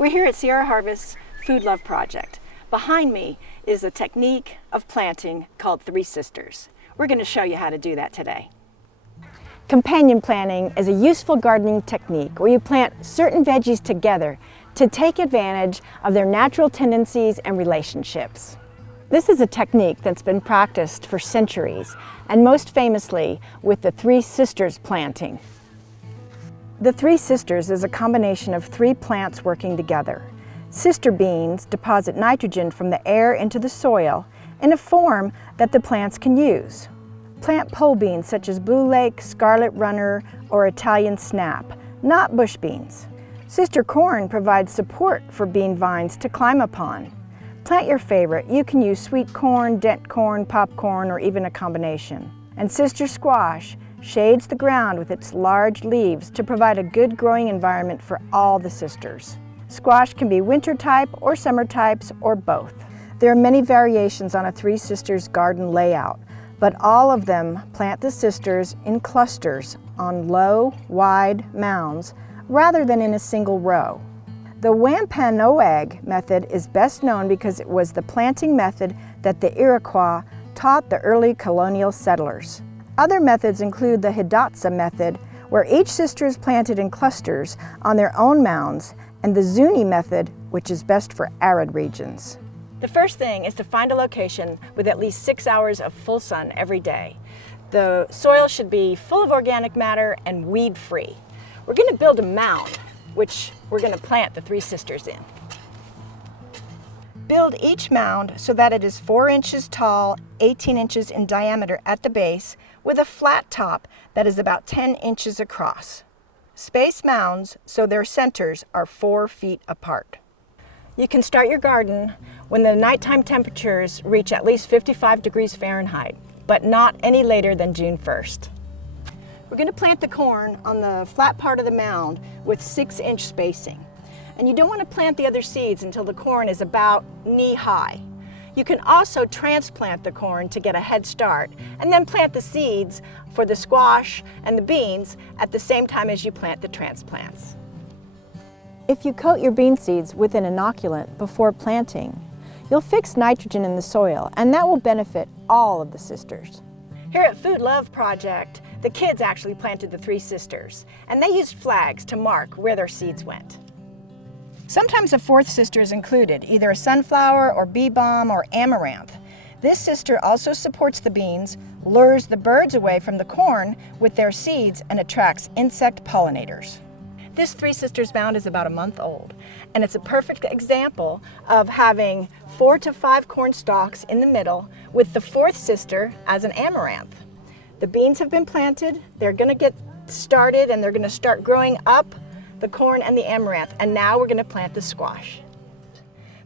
We're here at Sierra Harvest's Food Love Project. Behind me is a technique of planting called Three Sisters. We're going to show you how to do that today. Companion planting is a useful gardening technique where you plant certain veggies together to take advantage of their natural tendencies and relationships. This is a technique that's been practiced for centuries, and most famously with the Three Sisters planting. The Three Sisters is a combination of three plants working together. Sister beans deposit nitrogen from the air into the soil in a form that the plants can use. Plant pole beans such as Blue Lake, Scarlet Runner, or Italian Snap, not bush beans. Sister corn provides support for bean vines to climb upon. Plant your favorite. You can use sweet corn, dent corn, popcorn, or even a combination. And sister squash shades the ground with its large leaves to provide a good growing environment for all the sisters. Squash can be winter type or summer types or both. There are many variations on a Three Sisters garden layout, but all of them plant the sisters in clusters on low, wide mounds rather than in a single row. The Wampanoag method is best known because it was the planting method that the Iroquois taught the early colonial settlers. Other methods include the Hidatsa method, where each sister is planted in clusters on their own mounds, and the Zuni method, which is best for arid regions. The first thing is to find a location with at least 6 hours of full sun every day. The soil should be full of organic matter and weed-free. We're going to build a mound, which we're going to plant the Three Sisters in. Build each mound so that it is 4 inches tall, 18 inches in diameter at the base, with a flat top that is about 10 inches across. Space mounds so their centers are 4 feet apart. You can start your garden when the nighttime temperatures reach at least 55 degrees Fahrenheit, but not any later than June 1st. We're going to plant the corn on the flat part of the mound with 6-inch spacing. And you don't want to plant the other seeds until the corn is about knee-high. You can also transplant the corn to get a head start, and then plant the seeds for the squash and the beans at the same time as you plant the transplants. If you coat your bean seeds with an inoculant before planting, you'll fix nitrogen in the soil, and that will benefit all of the sisters. Here at Food Love Project, the kids actually planted the Three Sisters, and they used flags to mark where their seeds went. Sometimes a fourth sister is included, either a sunflower or bee balm or amaranth. This sister also supports the beans, lures the birds away from the corn with their seeds, and attracts insect pollinators. This Three Sisters mound is about a month old, and it's a perfect example of having 4 to 5 corn stalks in the middle with the fourth sister as an amaranth. The beans have been planted, they're going to get started, and they're going to start growing up the corn and the amaranth, and now we're going to plant the squash.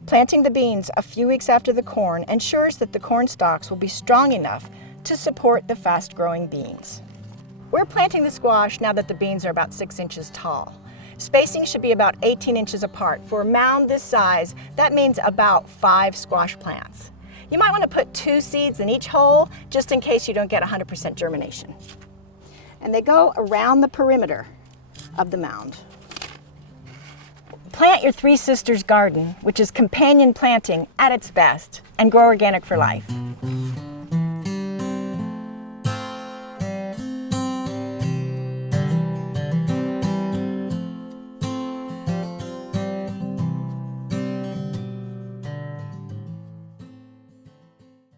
Planting the beans a few weeks after the corn ensures that the corn stalks will be strong enough to support the fast-growing beans. We're planting the squash now that the beans are about 6 inches tall. Spacing should be about 18 inches apart. For a mound this size, that means about 5 squash plants. You might want to put 2 seeds in each hole just in case you don't get 100% germination. And they go around the perimeter of the mound. Plant your Three Sisters garden, which is companion planting at its best, and grow organic for life.